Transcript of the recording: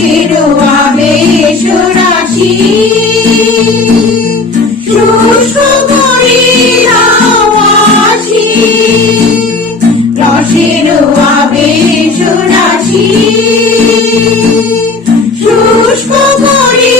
রসের আবেশ রাশি শুষ্ক করি আওয়াজি। রসের আবেশ রাশি শুষ্ক করি